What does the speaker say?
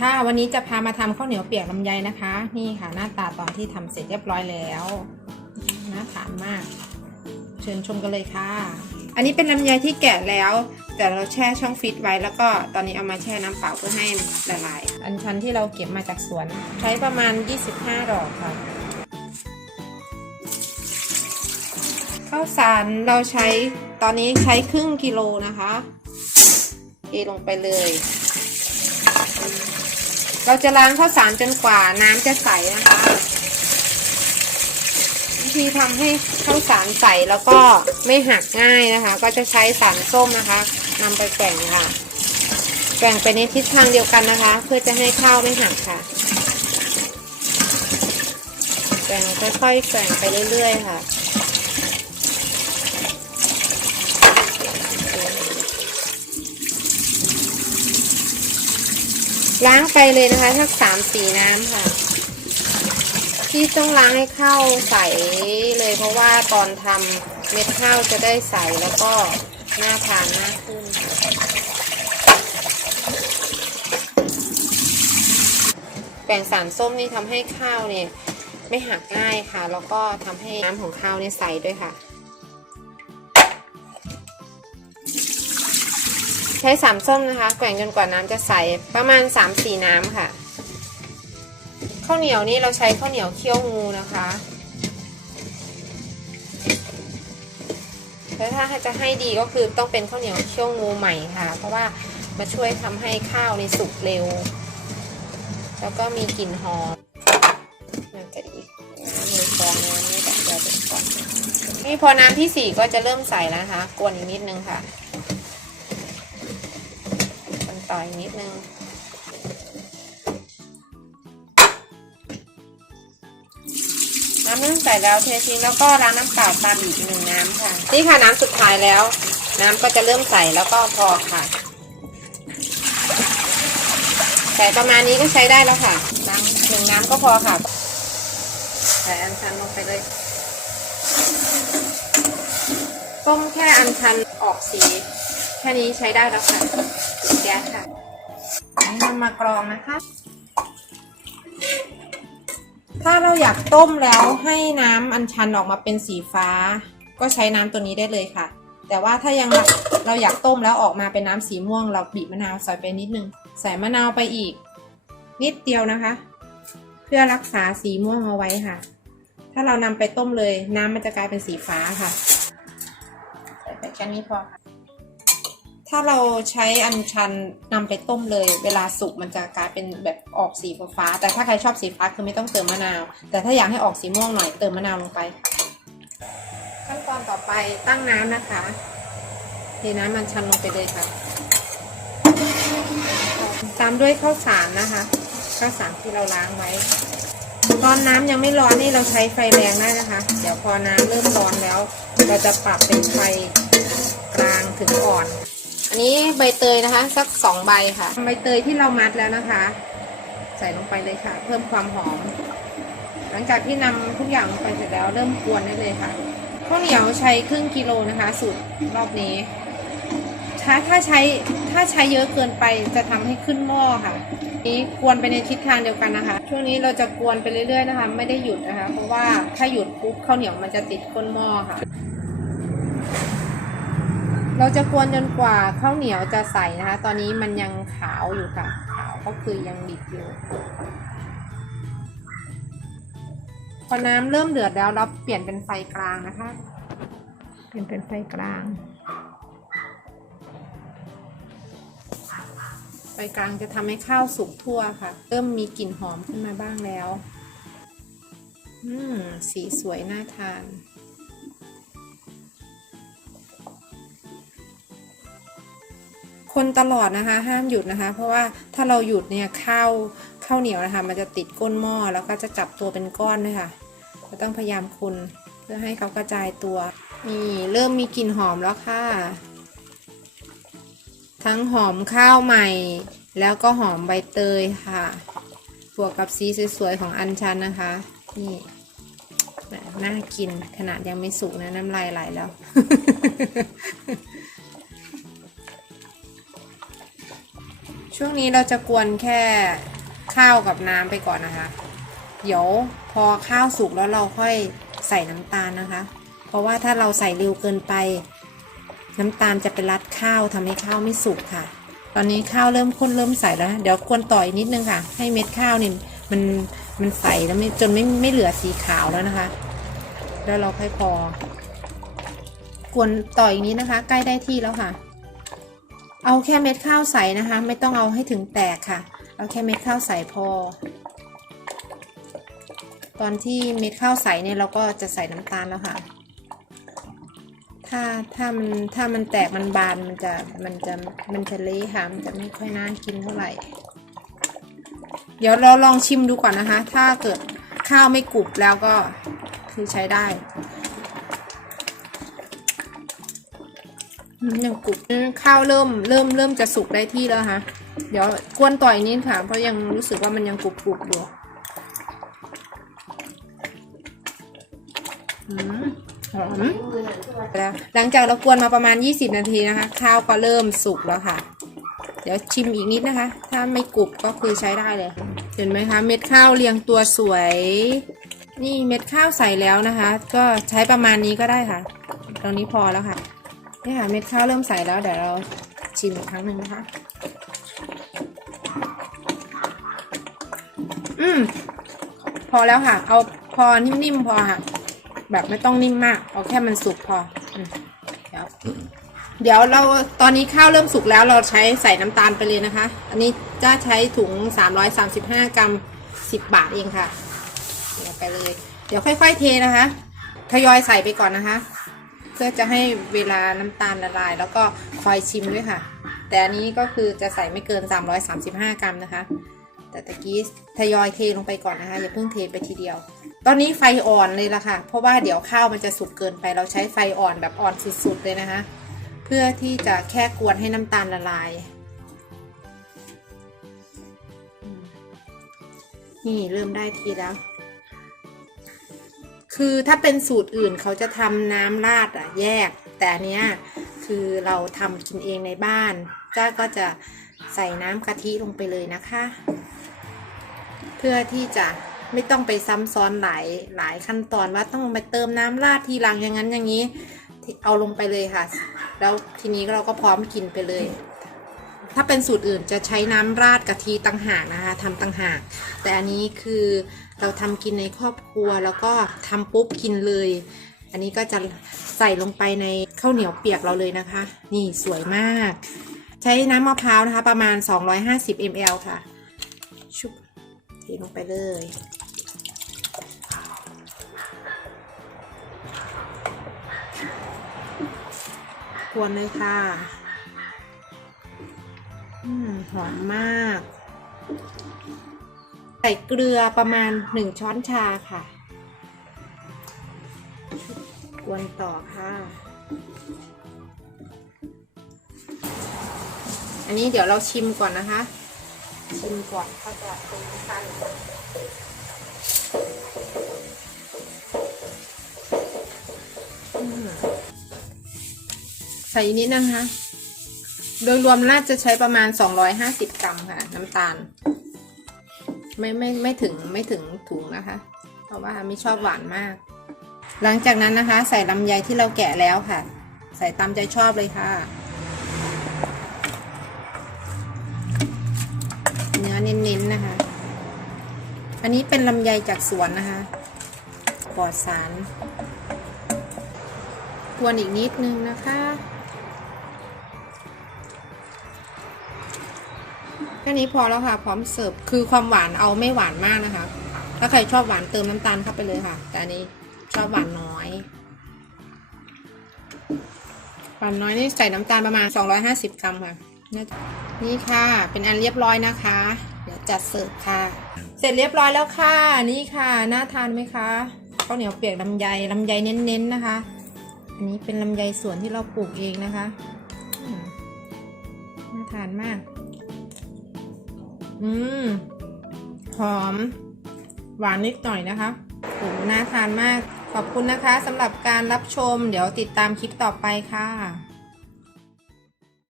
ค่ะวันนี้จะพามาทำข้าวเหนียวเปียกลำไยนะคะ นี่ค่ะหน้าตาตอนที่ทำเสร็จเรียบร้อยแล้วน่าทานมาก เชิญชมกันเลยค่ะ อันนี้เป็นลำไยที่แกะแล้ว แต่เราแช่ช่องฟิตไว้แล้วก็ตอนนี้เอามาแช่น้ำเปล่าเพื่อให้ละลาย อันชันที่เราเก็บมาจากสวน ใช้ประมาณ 25 ดอกค่ะข้าวสารเราใช้ตอนนี้ใช้ครึ่งกิโลนะคะเทลงไปเลย เราจะล้างข้าวสารจนกว่าน้ำจะใสนะคะ วิธีทำให้ข้าวสารใสแล้วก็ไม่หักง่ายนะคะ ก็จะใช้สารส้มนะคะนำไปแกว่งค่ะ แกว่งไปในทิศทางเดียวกันนะคะ เพื่อจะให้ข้าวไม่หักค่ะ แกว่งค่อยๆแกว่งไปเรื่อย ๆ ค่ะ ล้างไปเลยนะคะทักสามสี่น้ำค่ะ ที่ต้องล้างให้ข้าวใสเลยเพราะว่าตอนทำเม็ดข้าวจะได้ใสแล้วก็น่าทานมากขึ้น แบ่งสารส้มนี่ทำให้ข้าวเนี่ยไม่หักง่ายค่ะ แล้วก็ทำให้น้ำของข้าวเนี่ยใสด้วยค่ะ ช้สามส้มนะคะ แกว่งจนกว่าน้ำจะใสประมาณ3ามสี่น้ำค่ะ ข้าวเหนียวนี่เราใช้ข้าวเหนียวเคี่ยวงูนะคะแล้วถ้าจะให้ดีก็คือต้องเป็นข้าวเหนียวเคี่ยวงูใหม่ค่ะ เพราะว่ามาช่วยทำให้ข้าวในสุกเร็ว แล้วก็มีกลิ่นหอมน่าจะอีกน้ำมีฟองน้ำนี่แบบเดียวเป็นฟองนี่พอน้ำที่สี่ก็จะเริ่มใสแล้วนะคะกวนอีกนิดนึงค่ะ ต่ออีกนิดนึง น้ำเริ่มใส่แล้วเททิ้งแล้วก็ล้างน้ำเปล่าตามอีกหนึ่งน้ำค่ะ นี่ค่ะน้ำสุดท้ายแล้ว น้ำก็จะเริ่มใส่แล้วก็พอค่ะ ใส่ประมาณนี้ก็ใช้ได้แล้วค่ะ น้ำหนึ่งน้ำก็พอค่ะ ใส่อันชันลงไปเลยต้มแค่อันชันออกสี แค่นี้ใช้ได้แล้วค่ะ แก๊สค่ะนำมากรองนะคะ ถ้าเราอยากต้มแล้วให้น้ำอัญชันออกมาเป็นสีฟ้า ก็ใช้น้ำตัวนี้ได้เลยค่ะ แต่ว่าถ้ายังเราอยากต้มแล้วออกมาเป็นน้ำสีม่วง เราบีบมะนาวใส่ไปนิดนึง ใส่มะนาวไปอีก นิดเดียวนะคะ เพื่อรักษาสีม่วงเอาไว้ค่ะ ถ้าเรานำไปต้มเลยน้ำมันจะกลายเป็นสีฟ้าค่ะ ใส่ไปแค่นี้พอค่ะ ถ้าเราใช้อัญชันนำไปต้มเลย เวลาสุกมันจะกลายเป็นแบบออกสีฟ้า แต่ถ้าใครชอบสีฟ้าคือไม่ต้องเติมมะนาว แต่ถ้าอยากให้ออกสีม่วงหน่อยเติมมะนาวลงไป ขั้นตอนต่อไปตั้งน้ำนะคะเทน้ำมันชันลงไปเลยค่ะ ตามด้วยข้าวสารนะคะข้าวสารที่เราล้างไว้ตอนน้ำยังไม่ร้อนนี่เราใช้ไฟแรงได้นะคะ เดี๋ยวพอน้ำเริ่มร้อนแล้ว เราจะปรับเป็นไฟกลางถึงอ่อน อันนี้ใบเตยนะคะ สักสองใบค่ะ ใบเตยที่เรามัดแล้วนะคะ ใส่ลงไปเลยค่ะ เพิ่มความหอม หลังจากที่นำทุกอย่างลงไปเสร็จแล้วเริ่มกวนได้เลยค่ะข้าวเหนียวใช้ครึ่งกิโลนะคะ สูตรรอบนี้ถ้าถ้าใช้ถ้าใช้เยอะเกินไปจะทำให้ขึ้นหม้อค่ะ นี้กวนไปในทิศทางเดียวกันนะคะ ช่วงนี้เราจะกวนไปเรื่อยๆนะคะ ไม่ได้หยุดนะคะ เพราะว่าถ้าหยุดปุ๊บข้าวเหนียวมันจะติดก้นหม้อค่ะ เราจะกวนจนกว่าข้าวเหนียวจะใสนะคะ ตอนนี้มันยังขาวอยู่ค่ะ ขาวก็คือยังดิบอยู่ พอน้ำเริ่มเดือดแล้วเราเปลี่ยนเป็นไฟกลางนะคะ เปลี่ยนเป็นไฟกลาง ไฟกลางจะทำให้ข้าวสุกทั่วค่ะ เริ่มมีกลิ่นหอมขึ้นมาบ้างแล้ว อืม สีสวยน่าทาน คนตลอดนะคะ ห้ามหยุดนะคะ เพราะว่าถ้าเราหยุดเนี่ยข้าวข้าวเหนียวนะคะ มันจะติดก้นหม้อแล้วก็จะจับตัวเป็นก้อนด้วยค่ะเราต้องพยายามคนเพื่อให้เขากระจายตัวนี่เริ่มมีกลิ่นหอมแล้วค่ะ ทั้งหอมข้าวใหม่ แล้วก็หอมใบเตยค่ะ บวกกับสีสวยๆของอัญชันนะคะ นี่น่ากินขนาดยังไม่สุกนะน้ำลายไหลแล้ว ช่วงนี้เราจะกวนแค่ข้าวกับน้ำไปก่อนนะคะ เดี๋ยวพอข้าวสุกแล้วเราค่อยใส่น้ำตาลนะคะ เพราะว่าถ้าเราใส่เร็วเกินไป น้ำตาลจะไปรัดข้าวทำให้ข้าวไม่สุกค่ะ ตอนนี้ข้าวเริ่มข้นเริ่มใสแล้ว เดี๋ยวกวนต่ออีกนิดนึงค่ะ ให้เม็ดข้าวเนี่ยมันมันใสแล้วไม่จนไม่ไม่เหลือสีขาวแล้วนะคะ แล้วเราค่อยพอกวนต่ออีกนิดนะคะ ใกล้ได้ที่แล้วค่ะ เอาแค่เม็ดข้าวใสนะคะ ไม่ต้องเอาให้ถึงแตกค่ะ เอาแค่เม็ดข้าวใสพอ ตอนที่เม็ดข้าวใสเนี่ยเราก็จะใส่น้ำตาลแล้วค่ะ ถ้าถ้ามันถ้ามันแตกมันบานมันจะมันจะมันจะเละค่ะมันจะไม่ค่อยน่ากินเท่าไหร่ เดี๋ยวเราลองชิมดูก่อนนะคะ ถ้าเกิดข้าวไม่กรุบแล้วก็คือใช้ได้ ยังกรุบข้าวเริ่มเริ่มเริ่มจะสุกได้ที่แล้วค่ะเดี๋ยวกวนต่อยนิดค่ะ เพราะยังรู้สึกว่ามันยังกรุบกรุบอยู่อืมหอมแล้วหลังจากเรากวนมาประมาณ 20 นาทีนะคะ ข้าวก็เริ่มสุกแล้วค่ะ เดี๋ยวชิมอีกนิดนะคะ ถ้าไม่กรุบก็คือใช้ได้เลย เห็นไหมคะ เม็ดข้าวเรียงตัวสวย นี่เม็ดข้าวใส่แล้วนะคะ ก็ใช้ประมาณนี้ก็ได้ค่ะ ตรงนี้พอแล้วค่ะ นี่ค่ะเม็ดข้าวเริ่มใส่แล้วเดี๋ยวเราชิมอีกครั้งหนึ่งนะคะ อืม พอแล้วค่ะ เอาพอนิ่มๆพอค่ะ แบบไม่ต้องนิ่มมาก เอาแค่มันสุกพออเดี๋ยวเดี๋ยวเราตอนนี้ข้าวเริ่มสุกแล้วเราใช้ใส่น้ำตาลไปเลยนะคะ อันนี้จะใช้ถุง 335 กรัม 10 บาทเองค่ะเดี๋ยวไปเลย เดี๋ยวค่อย ๆ เทนะคะ ทยอยใส่ไปก่อนนะคะ เพื่อจะให้เวลาน้ำตาลละลาย แล้วก็คอยชิมด้วยค่ะ แต่อันนี้ก็คือจะใส่ไม่เกิน 335 กรัมนะคะ แต่ตะกี้ทยอยเทลงไปก่อนนะคะ อย่าเพิ่งเทไปทีเดียว ตอนนี้ไฟอ่อนเลยละค่ะ เพราะว่าเดี๋ยวข้าวมันจะสุกเกินไปเราใช้ไฟอ่อนแบบอ่อนสุดๆเลยนะคะ เพื่อที่จะแค่กวนให้น้ำตาลละลายนี่เริ่มได้ทีแล้ว คือถ้าเป็นสูตรอื่นเขาจะทำน้ำราดอะแยก แต่อันเนี้ยคือเราทำกินเองในบ้านจ้าก็จะใส่น้ำกะทิลงไปเลยนะคะ เพื่อที่จะไม่ต้องไปซ้ำซ้อนหลายหลายขั้นตอนว่าต้องไปเติมน้ำราดทีหลังอย่างนั้นอย่างนี้ เอาลงไปเลยค่ะ แล้วทีนี้เราก็พร้อมกินไปเลย ถ้าเป็นสูตรอื่นจะใช้น้ำราดกะทิต่างหากนะคะทำต่างหาก แต่อันนี้คือเราทำกินในครอบครัวแล้วก็ทำปุ๊บกินเลย อันนี้ก็จะใส่ลงไปในข้าวเหนียวเปียกเราเลยนะคะ นี่สวยมาก ใช้น้ำมะพร้าวนะคะ ประมาณ 250 ml ค่ะ ชุบเทลงไปเลยกวนเลยค่ะ อืมหอมมาก ใส่เกลือประมาณหนึ่งช้อนชาค่ะ กวนต่อค่ะ อันนี้เดี๋ยวเราชิมก่อนนะคะ ชิมก่อนเขาจะเป็นขั้นอืมใส่อีกนิดนะคะ โดยรวมน่าจะใช้ประมาณ 250 กรัมค่ะ น้ำตาล ไม่ไม่ไม่ถึงไม่ถึงถุงนะคะ เพราะว่าไม่ชอบหวานมาก หลังจากนั้นนะคะ ใส่ลำไยที่เราแกะแล้วค่ะ ใส่ตามใจชอบเลยค่ะ เนื้อเน้นๆนะคะ อันนี้เป็นลำไยจากสวนนะคะปลอดสารกวนอีกนิดนึงนะคะ แค่นี้พอแล้วค่ะ พร้อมเสิร์ฟคือความหวานเอาไม่หวานมากนะคะ ถ้าใครชอบหวานเติมน้ำตาลเข้าไปเลยค่ะ แต่อันนี้ชอบหวานน้อยหวานน้อยนี่ใส่น้ำตาลประมาณ 250 กรัมค่ะน่าจะนี่ค่ะ เป็นอันเรียบร้อยนะคะ เดี๋ยวจัดเสิร์ฟค่ะ เสร็จเรียบร้อยแล้วค่ะ นี่ค่ะ น่าทานไหมคะข้าวเหนียวเปียกลำไยลำไยเน้นๆนะคะ อันนี้เป็นลำไยสวนที่เราปลูกเองนะคะ น่าทานมาก อืม หอม หวานนิดหน่อยนะคะโอ้น่าทานมาก ขอบคุณนะคะสำหรับการรับชม เดี๋ยวติดตามคลิปต่อไปค่ะ